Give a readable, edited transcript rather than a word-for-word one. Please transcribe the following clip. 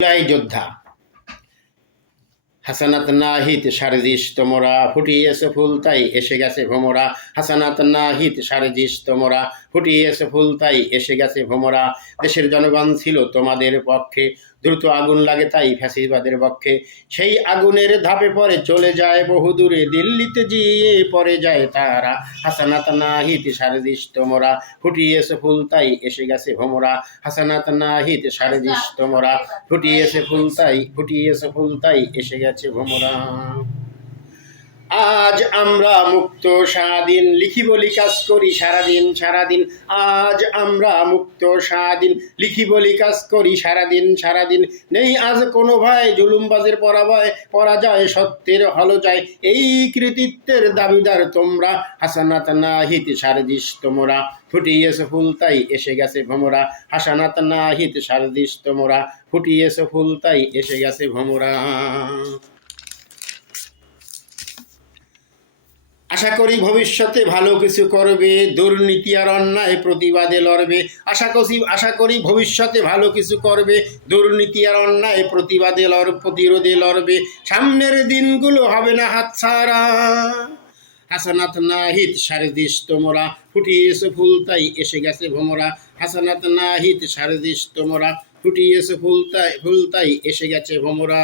যোদ্ধা হাসানাত নাহিত সারজিস তোমরা ফুটিয়েছে ফুল তাই এসে গেছে ভোমরা। হাসানাত নাহিত সারজিস তোমরা ফুটিয়েছে ফুল তাই এসে গেছে ভোমরা। দেশের জনগণ ছিল তোমাদের পক্ষে, দ্রুত আগুন লাগে তাই ফ্যাসিবাদের পক্ষে। সেই আগুনের ধাপে পরে চলে যায় বহুদূরে, দিল্লিতে গিয়ে পরে যায় তারা। হাসানাত নাহিত সারজিস তোমরা ফুটিয়েছে ফুল তাই এসে গেছে ভোমরা। হাসানাত নাহিত সারজিস তোমরা ফুটিয়েছে ফুল তাই এসে গেছে ভোমরা। আজ আমরা মুক্ত স্বাধীন, লিখি বলি কাজ করি সারাদিন সারাদিন। আজ আমরা মুক্ত স্বাধীন, লিখি বলি কাজ করি সারাদিন সারাদিন। নেই আজ কোনো ভয়, জুলুমবাজের পরাজয় সত্যের হলো যায়। এই কৃতিত্বের দাবিদার তোমরা, হাসানাত নাহিত সারজিস তোমরা ফুটিয়েছে ফুল তাই এসে গেছে ভোমরা। হাসানাত নাহিত সারজিস তোমরা ফুটিয়েছে ফুল তাই এসে গেছে ভোমরা। আশা করি ভবিষ্যতে ভালো কিছু করবে, দুর্নীতি আর অন্যায় প্রতিবাদে লড়বে। আশা করি ভবিষ্যতে ভালো কিছু করবে, দুর্নীতি আর অন্যায় প্রতিরোধে লড়বে। সামনের দিনগুলো হবে না হাতছাড়া। হাসানাত নাহিত সারজিস তোমরা ফুটিয়েছে ফুল তাই এসে গেছে ভোমরা। হাসানাত নাহিত সারজিস তোমরা ফুটিয়েছে ফুল তাই এসে গেছে ভোমরা।